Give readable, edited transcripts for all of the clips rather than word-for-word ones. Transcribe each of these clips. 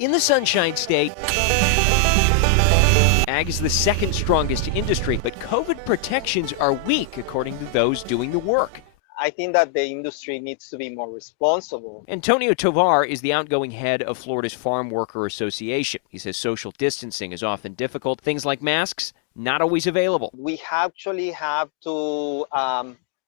In the Sunshine State, ag is the second strongest industry, but COVID protections are weak, according to those doing the work. I think that the industry needs to be more responsible. Antonio Tovar is the outgoing head of Florida's Farm Worker Association. He says social distancing is often difficult. Things like masks, not always available. We actually have to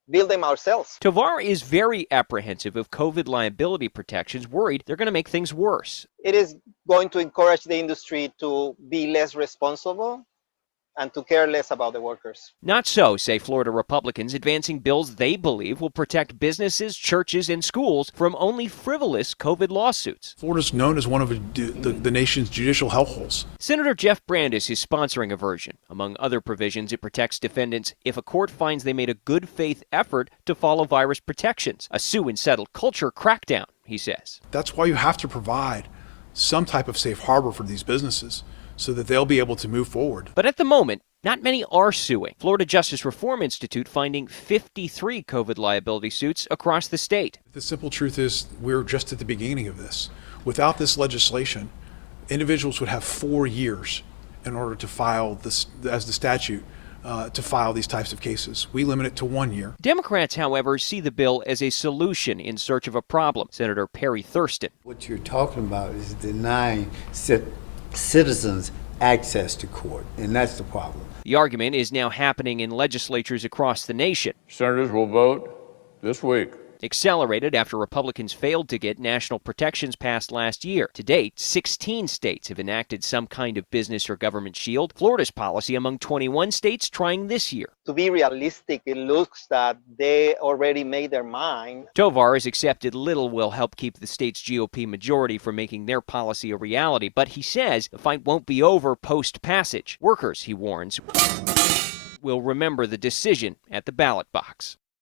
build them ourselves. Tovar is very apprehensive of COVID liability protections, worried they're going to make things worse. It is going to encourage the industry to be less responsible and to care less about the workers. Not so, say Florida Republicans, advancing bills they believe will protect businesses, churches, and schools from only frivolous COVID lawsuits. Florida's known as one of the nation's judicial hellholes. Senator Jeff Brandes is sponsoring a version. Among other provisions, it protects defendants if a court finds they made a good faith effort to follow virus protections. A sue and settle culture crackdown, he says. That's why you have to provide some type of safe harbor for these businesses, so that they'll be able to move forward. But at the moment, not many are suing. Florida Justice Reform Institute finding 53 COVID liability suits across the state. The simple truth is we're just at the beginning of this. Without this legislation, individuals would have 4 years in order to file this, as the statute, to file these types of cases. We limit it to 1 year. Democrats, however, see the bill as a solution in search of a problem. Senator Perry Thurston. What you're talking about is denying citizens access to court, and that's the problem. The argument is now happening in legislatures across the nation. Senators will vote this week. Accelerated after Republicans failed to get national protections passed last year. To date, 16 states have enacted some kind of business or government shield. Florida's policy among 21 states trying this year. To be realistic, it looks that they already made their mind. Tovar has accepted little will help keep the state's GOP majority from making their policy a reality, but he says the fight won't be over post-passage. Workers, he warns, will remember the decision at the ballot box.